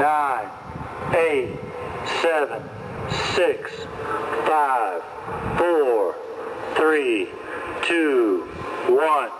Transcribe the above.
9, 8, 7, 6, 5, 4, 3, 2, 1.